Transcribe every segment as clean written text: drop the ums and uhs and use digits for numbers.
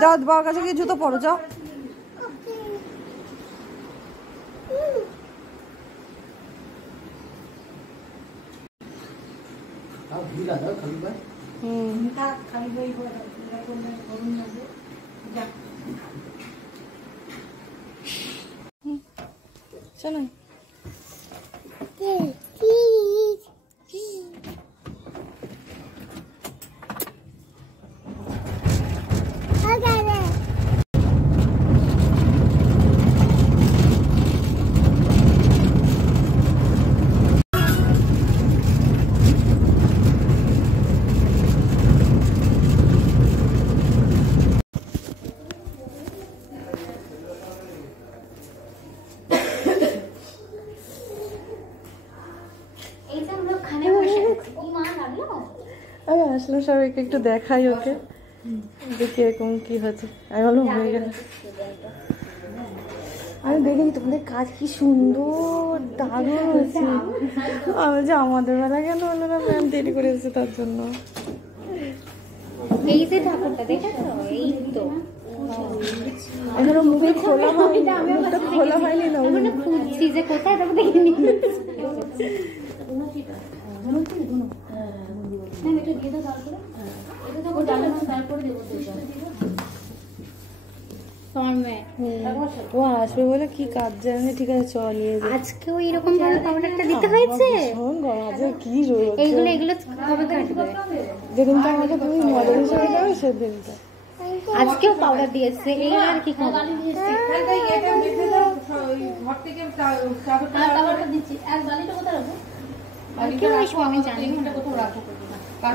যাও বাবার কাছে গিয়ে জুতো পরো যাও। চলো আমি আসলে সবাইকে একটু দেখাই ওকে, দেখি এরকম কি হচ্ছে। আমি বললাম হয়ে গেল। আমি দেখি তোমাদের কাজ কি সুন্দর, দারুণ হয়েছে। আমি যে আমাদের বেলা কেন হলো না, ম্যাম দেরি করে এসেছে তার জন্য। এই যে ঠাকুরটা দেখেছো, এই তো এখনো মুখে খোলা হয়নি, মুখটা খোলা হয়নি না, মানে খুঁজছি যে কোথায় তারপর দেখিনি। ও আসবে বলে কি কাজ জানি। ঠিক আছে চল, আজকেও এরকম ভাবে পাউডারটা দিতে হয়েছে। কি রোদ, এইগুলো এগুলো কবে কাটবে? যেদিনটা আমাকে তুমি মডেল হিসেবে যাবে সেদিনটা। আজকেও পাউডার দিয়েছে, এই আর কি খাবো। আমি জানি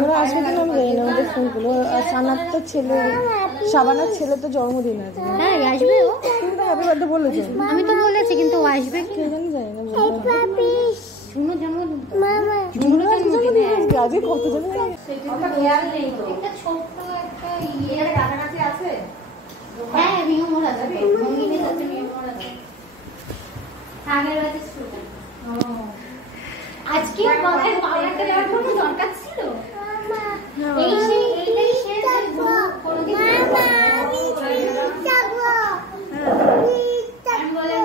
ওরা আসবে কিনা আমি জানি না, ওদের ফুলগুলো। আর সানার তো ছেলে, সাবানার ছেলে তো জন্মদিন আছে। হ্যাঁ আসবে ও, তুমি তো হ্যাপি বার্থডে বলেছো। আমি তো বলেছি, কিন্তু ও আসবে কি জানি জানি না। শুনো জন্মদিন, আজকে কত জন একটা ছোট্ট একটা ইয়ের কাছাকাছি আছে। হ্যাঁ মিও মোড়া যাবে, মঙ্গিনী যাচ্ছে মিও মোড়া যাবে। আগের বাজে স্টুডেন্ট আজকে বাবার পাউডারটা দেওয়ার কোনো দরকার ছিল? এই সেই এইটাই শেষ কোনদিন আমি যাবো। আমি বলে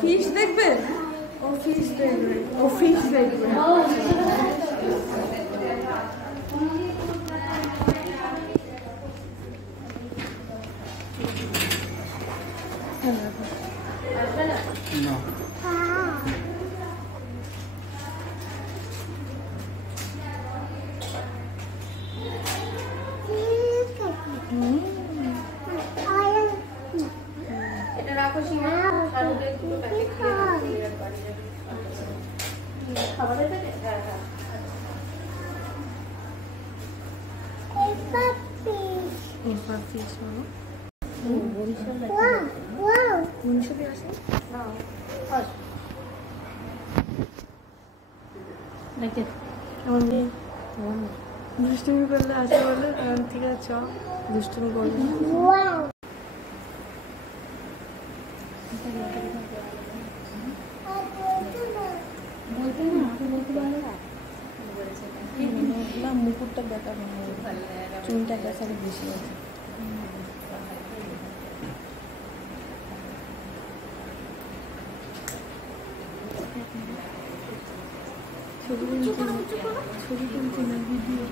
ফিশ দেখবে, ও ফিশ দেখবে, ও ফিশ দেখবে। দুষ্টুমি করলে আসে বলে, ঠিক আছে চ দুষ্টুমি করবে। না মুকুটটা বেকার, চুলটা বেসারে বেশি আছে। ছবি তুলছি না, ভিডিও।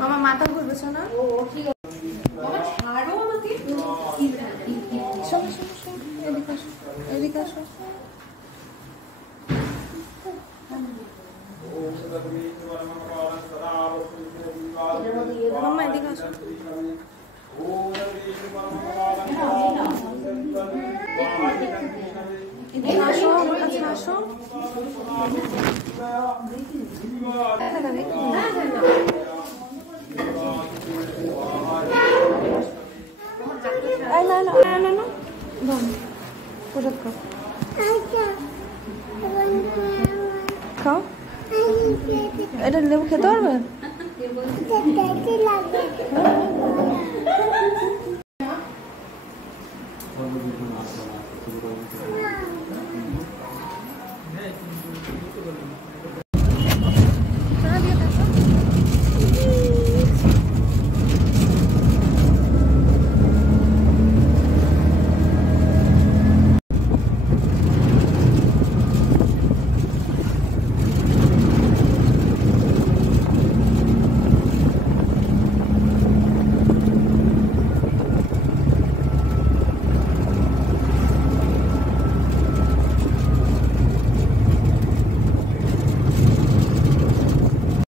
মামা মাথা ঘুরবে শোনা। এদিকে আসো। মাম্মা এদিকে আসো। এদিকে আসো, আমার কাছে আসো। না না না না না, প্রসাদ খাও, খাও। এটা লেবু খেতে পারবে?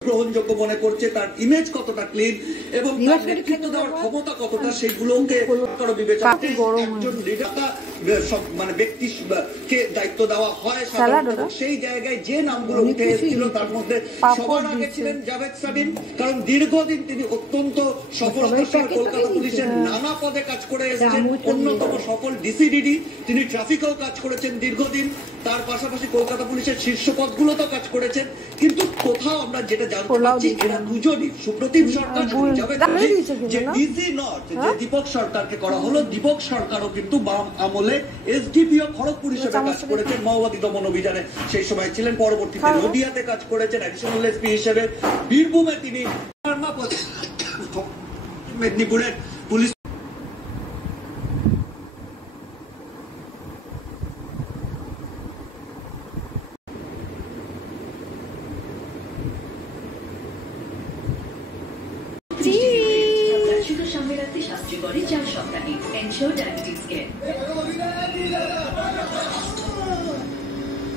গ্রহণযোগ্য মনে করছে, তার ইমেজ কতটা ক্লিন এবং তার নেতৃত্ব দেওয়ার ক্ষমতা কতটা, সেগুলোকে বিবেচনা একজন লিডার মানে ব্যক্তিকে দায়িত্ব দেওয়া হয়। সেই জায়গায় যে নামগুলো উঠে এসেছিল তার মধ্যে সবার আগে ছিলেন জাভেদ সাবিন, কারণ দীর্ঘদিন তিনি অত্যন্ত সফলতার সাথে কলকাতা পুলিশের নানা পদে কাজ করে এসেছেন। অন্যতম সফল ডিসিডিডি, তিনি ট্রাফিকেও কাজ করেছেন দীর্ঘদিন, তার পাশাপাশি কলকাতা পুলিশের শীর্ষ পদগুলোতেও কাজ করেছেন। কিন্তু কোথাও আমরা যেটা জানতে পারছি, এরা দুজনই, সুপ্রতিম সরকার যে ডিসি নট, যে দীপক সরকারকে করা হলো, দীপক সরকারও কিন্তু বাম আমলে এসডিপিও খড়গপুর হিসেবে কাজ করেছেন, মাওবাদী দমন অভিযানে সেই সময় ছিলেন। পরবর্তীতে নদিয়াতে কাজ করেছেন অ্যাডিশনাল এসপি হিসেবে। বীরভূমে তিনি মেদিনীপুরের পুলিশ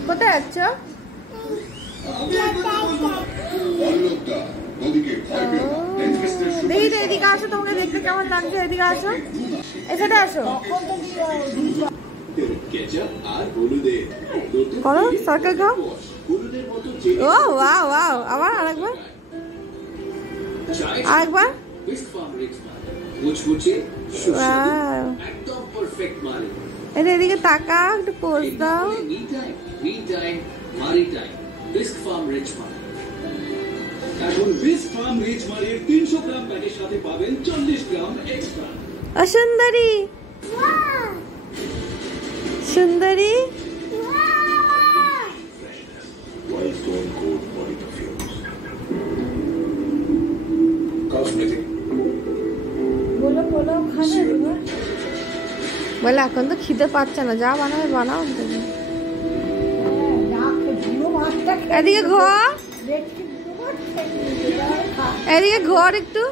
কোথায় যাচ্ছ? দেখি তো, এদিকে আসো, তোমাকে দেখতে কেমন লাগছে, এদিকে আসো, এখানে আসো। করো সার্কেল খাও। ও ওয়াও ওয়াও, আবার আরেকবার, আরেকবার। এটা এদিকে তাকা, একটু পোজ দাও। সুন্দরী সুন্দরী, বলে এখন তো খিদে পাচ্ছে না, যা বানাবে বানাও। এদিকে ঘর, এদিকে ঘর একটু।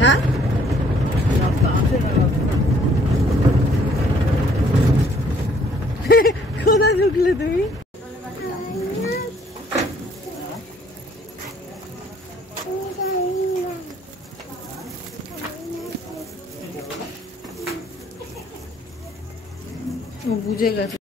হ্যাঁ কোথায় ঢুকলে তুমি? ও বুঝে গেছে।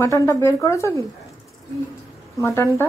মাটনটা বের করেছো কি? মাটনটা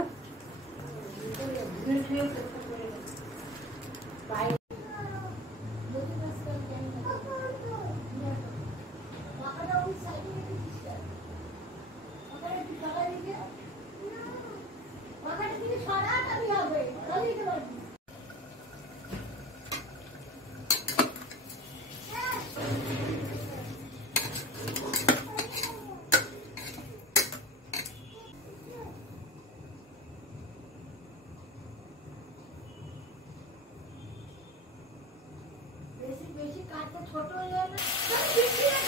বেশি কাটতে ছোট হয়ে যায় না।